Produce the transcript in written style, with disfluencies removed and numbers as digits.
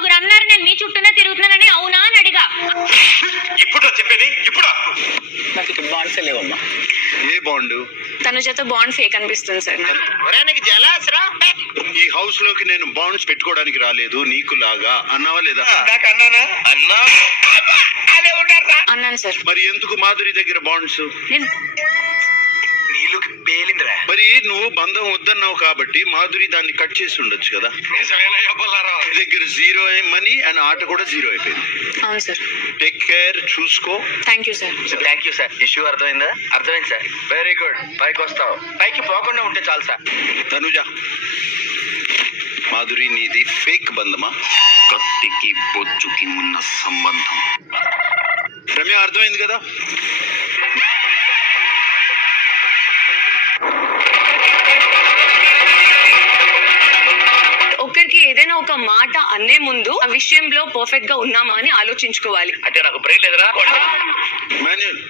నలుగురు అన్నారు నేను మీ చుట్టూనే తిరుగుతున్నానని, అవునా అని అడిగా. ఇప్పుడు చెప్పేది ఇప్పుడు నాకు ఇక్కడ బాండ్స్ లేవమ్మా. ఏ బాండ్? తనుజతో బాండ్ ఫేక్ అనిపిస్తుంది సార్ నాకు. ఈ హౌస్ లోకి నేను బాండ్స్ పెట్టుకోవడానికి రాలేదు నీకులాగా అన్నావా లేదా? అన్నానా? అన్నా అదే ఉంటారా? అన్నాను సార్. మరి ఎందుకు మాధురి దగ్గర బాండ్స్? నేను నీళ్ళకి పేలిందిరా. మరి నువ్వు బంధం వద్దన్నావు కాబట్టి మాధురి దాన్ని కట్ చేసి ఉండొచ్చు కదా. నిజమేనయ్యా బొల్లారావు. నీ దగ్గర జీరో మనీ అండ్ ఆట కూడా జీరో అయిపోయింది. అవును సార్. టేక్ కేర్, చూసుకో. Thank you sir. Thank you sir. Issue అర్థమైందా? అర్థమైంది సార్. Very good. పైకి వస్తావు. పైకి పోకుండా ఉంటే చాలు సార్. తనుజ, మాధురి నీది ఫేక్ బంధమా? కత్తికి బొచ్చుకి ఉన్న సంబంధం. రమ్య, అర్థమైంది కదా? ఒకరికి ఏదైనా ఒక మాట అనే ముందు ఆ విషయంలో పర్ఫెక్ట్ గా ఉన్నామా అని ఆలోచించుకోవాలి. అంటే నాకు బ్రెయిన్ లేదురా. మాన్యుల్